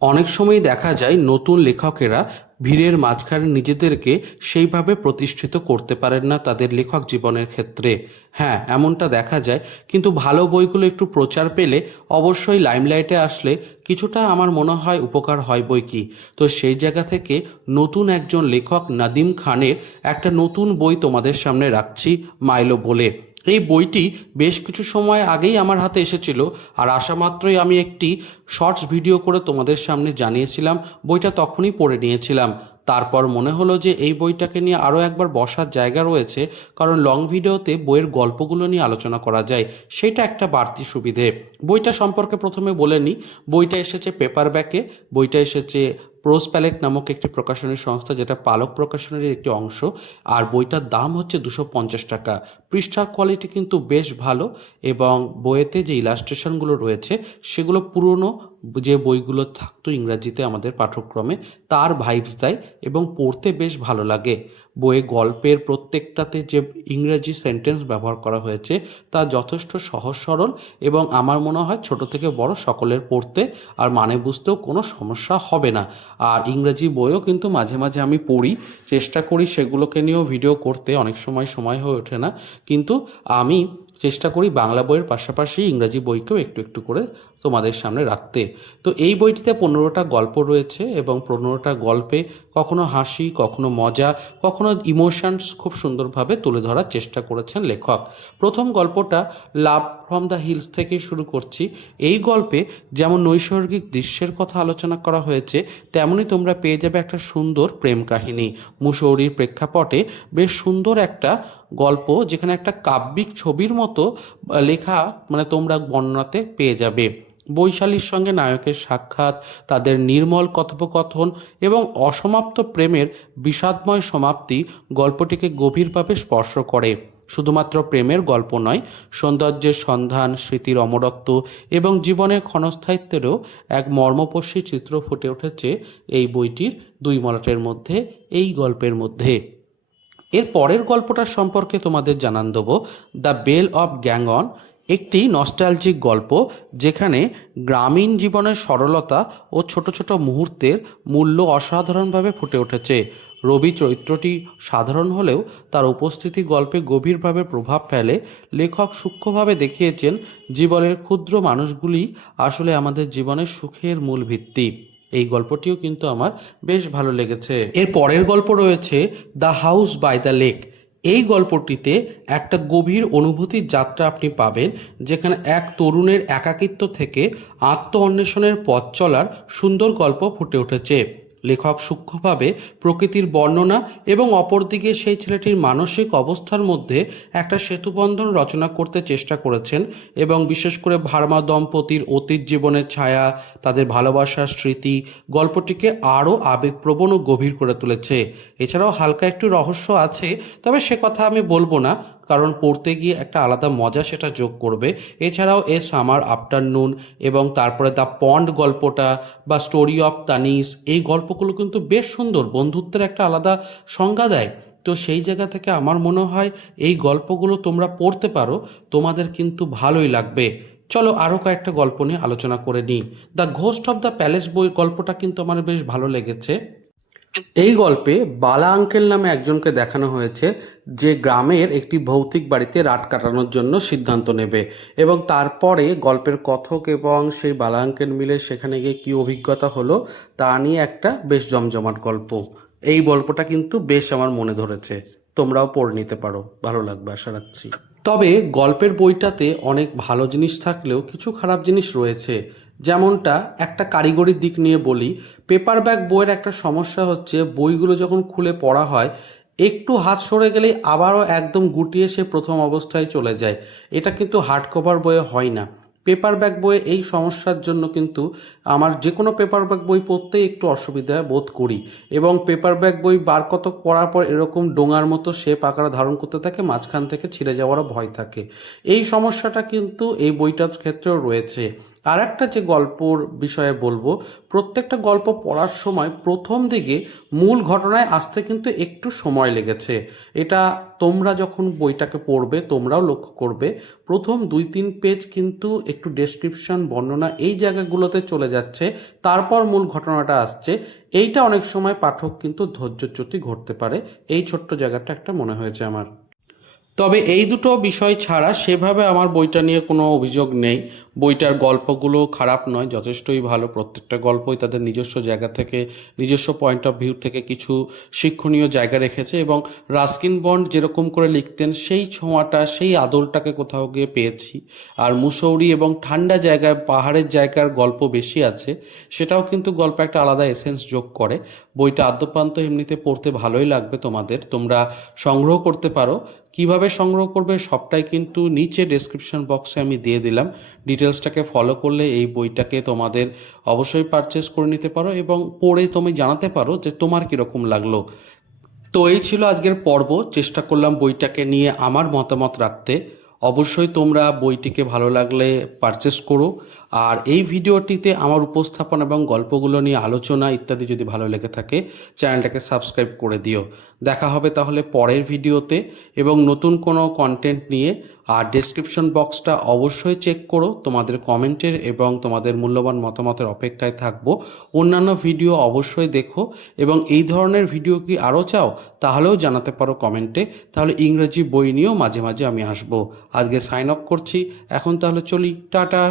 অনেক সময় দেখা যায় নতুন লেখকেরা ভিড়ের মাঝখানে নিজেদেরকে সেইভাবে প্রতিষ্ঠিত করতে পারেন না তাদের লেখক জীবনের ক্ষেত্রে। হ্যাঁ, এমনটা দেখা যায়, কিন্তু ভালো বইগুলো একটু প্রচার পেলে, অবশ্যই লাইমলাইটে আসলে কিছুটা আমার মনে হয় উপকার হয় বই কি। তো সেই জায়গা থেকে নতুন একজন লেখক নাদিম খানের একটা নতুন বই তোমাদের সামনে রাখছি, মাইলো বলে। এই বইটি বেশ কিছু সময় আগেই আমার হাতে এসেছিল, আর আসা মাত্রই আমি একটি শর্টস ভিডিও করে তোমাদের সামনে জানিয়েছিলাম। বইটা তখনই পড়ে নিয়েছিলাম। তারপর মনে হলো যে এই বইটাকে নিয়ে আরও একবার বসার জায়গা রয়েছে, কারণ লং ভিডিওতে বইয়ের গল্পগুলো নিয়ে আলোচনা করা যায়, সেটা একটা বাড়তি সুবিধে। বইটা সম্পর্কে প্রথমে বলে নিই। বইটা এসেছে পেপারব্যাকে। বইটা এসেছে প্রোজ প্যালেট নামক একটি প্রকাশনী সংস্থা, যেটা পালক প্রকাশনের একটি অংশ। আর বইটার দাম হচ্ছে 250 টাকা। পৃষ্ঠার কোয়ালিটি কিন্তু বেশ ভালো, এবং বইয়েতে যে ইলাস্ট্রেশনগুলো রয়েছে সেগুলো পুরনো যে বইগুলো থাকতো ইংরাজিতে আমাদের পাঠ্যক্রমে, তার ভাইবস দেয় এবং পড়তে বেশ ভালো লাগে। বইয়ে গল্পের প্রত্যেকটাতে যে ইংরেজি সেন্টেন্স ব্যবহার করা হয়েছে তা যথেষ্ট সহজ সরল, এবং আমার মনে হয় ছোট থেকে বড় সকলের পড়তে আর মানে বুঝতেও কোনো সমস্যা হবে না। আর ইংরেজি বইও কিন্তু মাঝে মাঝে আমি পড়ি, চেষ্টা করি সেগুলোকে নিয়েও ভিডিও করতে, অনেক সময় সময় হয়ে ওঠে না, কিন্তু আমি চেষ্টা করি বাংলা বইয়ের পাশাপাশি ইংরাজি বইকেও একটু একটু করে তোমাদের সামনে রাখতে। তো এই বইটিতে 15টা গল্প রয়েছে, এবং 15টা গল্পে কখনো হাসি, কখনো মজা, কখনো ইমোশনস খুব সুন্দরভাবে তুলে ধরার চেষ্টা করেছেন লেখক। প্রথম গল্পটা লাভ ফ্রম দ্য হিলস থেকে শুরু করছি। এই গল্পে যেমন নৈসর্গিক দৃশ্যের কথা আলোচনা করা হয়েছে, তেমনই তোমরা পেয়ে যাবে একটা সুন্দর প্রেম কাহিনী। মুসৌরির প্রেক্ষাপটে বেশ সুন্দর একটা গল্প, যেখানে একটা কাব্যিক ছবির মতো লেখা মানে তোমরা বর্ণনাতে পেয়ে যাবে। বৈশালীর সঙ্গে নায়কের সাক্ষাৎ, তাদের নির্মল কথোপকথন এবং অসমাপ্ত প্রেমের বিষাদময় সমাপ্তি গল্পটিকে গভীরভাবে স্পর্শ করে। শুধুমাত্র প্রেমের গল্প নয়, সৌন্দর্যের সন্ধান, স্মৃতির অমরত্ব এবং জীবনের ক্ষণস্থায়িত্বেরও এক মর্মস্পর্শী চিত্র ফুটে উঠেছে এই বইটির দুই মলাটের মধ্যে, এই গল্পের মধ্যে। এর পরের গল্পটার সম্পর্কে তোমাদের জানান দেবো, দ্য বেল অফ গ্যাংঅন। একটি নস্টালজিক গল্প, যেখানে গ্রামীণ জীবনের সরলতা ও ছোট ছোট মুহূর্তের মূল্য অসাধারণভাবে ফুটে উঠেছে। রবি চরিত্রটি সাধারণ হলেও তার উপস্থিতি গল্পে গভীরভাবে প্রভাব ফেলে। লেখক সূক্ষ্মভাবে দেখিয়েছেন জীবনের ক্ষুদ্র মানুষগুলি আসলে আমাদের জীবনের সুখের মূল ভিত্তি। এই গল্পটিও কিন্তু আমার বেশ ভালো লেগেছে। এর পরের গল্প রয়েছে the house by the lake. এই গল্পটিতে একটা গভীর অনুভূতির যাত্রা আপনি পাবেন, যেখানে এক তরুণের একাকিত্ব থেকে আত্ম অন্বেষণের পথ চলার সুন্দর গল্প ফুটে উঠেছে। লেখক সূক্ষ্মভাবে প্রকৃতির বর্ণনা এবং অপরদিকে সেই ছেলেটির মানসিক অবস্থার মধ্যে একটা সেতুবন্ধন রচনা করতে চেষ্টা করেছেন, এবং বিশেষ করে ভার্মা দম্পতির অতীত জীবনের ছায়া, তাদের ভালোবাসার স্মৃতি গল্পটিকে আরও আবেগপ্রবণ ও গভীর করে তুলেছে। এছাড়াও হালকা একটু রহস্য আছে, তবে সে কথা আমি বলবো না, কারণ পড়তে গিয়ে একটা আলাদা মজা সেটা যোগ করবে। এছাড়াও এ সামার আফটারনুন এবং তারপরে দ্য পন্ড গল্পটা বা স্টোরি অফ তানিস, এই গল্পগুলো কিন্তু বেশ সুন্দর, বন্ধুত্বের একটা আলাদা সংজ্ঞা দেয়। তো সেই জায়গা থেকে আমার মনে হয় এই গল্পগুলো তোমরা পড়তে পারো, তোমাদের কিন্তু ভালোই লাগবে। চলো আরও কয়েকটা গল্প নিয়ে আলোচনা করে নিই। The ghost of the palace বই গল্পটা কিন্তু আমার বেশ ভালো লেগেছে। এই গল্পে বালা আঙ্কেল নামে একজনকে দেখানো হয়েছে, যে গ্রামের একটি ভৌতিক বাড়িতে রাত কাটানোর জন্য সিদ্ধান্ত নেবে, এবং তারপরে গল্পের কথক এবং সেই বালা আঙ্কেল মিলে সেখানে গিয়ে কী অভিজ্ঞতা হলো তা নিয়ে একটা বেশ জমজমাট গল্প। এই গল্পটা কিন্তু বেশ আমার মনে ধরেছে, তোমরাও পড়ে নিতে পারো, ভালো লাগবে আশা রাখছি। তবে গল্পের বইটাতে অনেক ভালো জিনিস থাকলেও কিছু খারাপ জিনিস রয়েছে। যেমনটা একটা কারিগরির দিক নিয়ে বলি, পেপারব্যাক বইয়ের একটা সমস্যা হচ্ছে বইগুলো যখন খুলে পড়া হয়, একটু হাত সরে গেলেই আবারও একদম গুটিয়ে সে প্রথম অবস্থায় চলে যায়। এটা কিন্তু হার্ড কভার বইয়ে হয় না। পেপারব্যাক বইয়ে এই সমস্যার জন্য কিন্তু আমার যে কোনো পেপারব্যাক বই পড়তেই একটু অসুবিধা বোধ করি, এবং পেপারব্যাক বই বার কত পড়ার পর এরকম ডোঙার মতো শেপ আকার ধারণ করতে থাকে, মাঝখান থেকে ছিঁড়ে যাওয়ারও ভয় থাকে। এই সমস্যাটা কিন্তু এই বইটার ক্ষেত্রেও রয়েছে। আর একটা যে গল্পর বিষয়ে বলবো, প্রত্যেকটা গল্প পড়ার সময় প্রথম দিকে মূল ঘটনায় আসতে কিন্তু একটু সময় লেগেছে। এটা তোমরা যখন বইটাকে পড়বে তোমরাও লক্ষ্য করবে, প্রথম 2-3 পেজ কিন্তু একটু ডেসক্রিপশন, বর্ণনা এই জায়গাগুলোতে চলে যাচ্ছে, তারপর মূল ঘটনাটা আসছে। এইটা অনেক সময় পাঠক কিন্তু ধৈর্যচ্যুতি ঘটতে পারে। এই ছোট্ট জায়গাটা একটা মনে হয়েছে আমার। তবে এই দুটো বিষয় ছাড়া সেভাবে আমার বইটা নিয়ে কোনো অভিযোগ নেই। বইটার গল্পগুলো খারাপ নয়, যথেষ্টই ভালো। প্রত্যেকটা গল্পই তাদের নিজস্ব জায়গা থেকে, নিজস্ব পয়েন্ট অফ ভিউ থেকে কিছু শিক্ষণীয় জায়গা রেখেছে, এবং রাস্কিন বন্ড যেরকম করে লিখতেন সেই ছোঁয়াটা, সেই আদলটাকে কোথাও গিয়ে পেয়েছি। আর মুসৌরি এবং ঠান্ডা জায়গায়, পাহাড়ের জায়গার গল্প বেশি আছে, সেটাও কিন্তু গল্পে একটা আলাদা এসেন্স যোগ করে। বইটা আদ্যপ্রান্ত এমনিতে পড়তে ভালোই লাগবে তোমাদের, তোমরা সংগ্রহ করতে পারো। কিভাবে সংগ্রহ করবে সবটাই কিন্তু নিচে ডেসক্রিপশন বক্সে আমি দিয়ে দিলাম। ডিটেলসটাকে ফলো করলে এই বইটাকে তোমাদের অবশ্যই পারচেস করে নিতে পারো, এবং পড়ে তুমি জানাতে পারো যে তোমার কীরকম লাগলো। তো এই ছিল আজকের পর্ব। চেষ্টা করলাম বইটাকে নিয়ে আমার মতামত রাখতে। অবশ্যই তোমরা বইটিকে ভালো লাগলে পারচেস করো। আর এই ভিডিওটিতে আমার উপস্থাপন এবং গল্পগুলো নিয়ে আলোচনা ইত্যাদি যদি ভালো লেগে থাকে, চ্যানেলটাকে সাবস্ক্রাইব করে দিও। দেখা হবে তাহলে পরের ভিডিওতে এবং নতুন কোনো কন্টেন্ট নিয়ে। আর ডেসক্রিপশন বক্সটা অবশ্যই চেক করো, তোমাদের কমেন্টের এবং তোমাদের মূল্যবান মতামতের অপেক্ষায় থাকবো। অন্যান্য ভিডিও অবশ্যই দেখো, এবং এই ধরনের ভিডিও কি আরও চাও তাহলেও জানাতে পারো কমেন্টে। তাহলে ইংরেজি বই নিয়েও মাঝে মাঝে আমি আসবো। আজকে সাইন অফ করছি এখন, তাহলে চলি, টাটা।